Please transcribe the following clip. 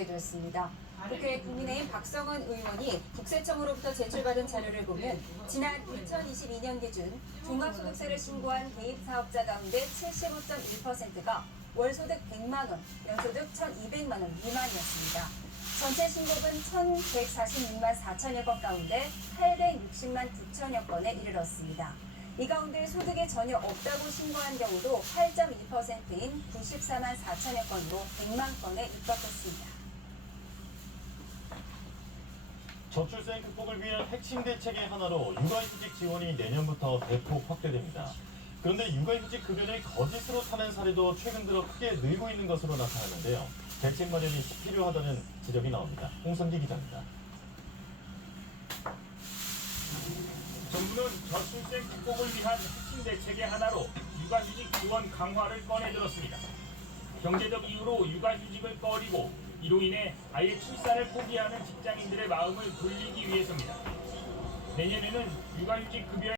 나서게 되었습니다. 국회 국민의힘 박성원 의원이 국세청으로부터 제출받은 자료를 보면 지난 2022년 기준 종합소득세를 신고한 개인 사업자 가운데 75.1%가 월소득 100만 원, 연소득 1,200만 원 미만이었습니다. 전체 신고분 1,146만 4천여 건 가운데 860만 9천여 건에 이르렀습니다. 이 가운데 소득이 전혀 없다고 신고한 경우도 8.2%인 94만 4천여 건으로 100만 건에 입각했습니다. 저출생 극복을 위한 핵심 대책의 하나로 육아휴직 지원이 내년부터 대폭 확대됩니다. 그런데 육아휴직 급여를 거짓으로 타는 사례도 최근 들어 크게 늘고 있는 것으로 나타나는데요. 대책 마련이 필요하다는 지적이 나옵니다. 홍성기 기자입니다. 정부는 저출생 극복을 위한 핵심 대책의 하나로 육아휴직 지원 강화를 꺼내들었습니다. 경제적 이유로 육아휴직을 꺼리고 이로 인해 아예 출산을 포기하는 직장인들의 마음을 돌리기 위해서입니다. 내년에는 육아휴직 급여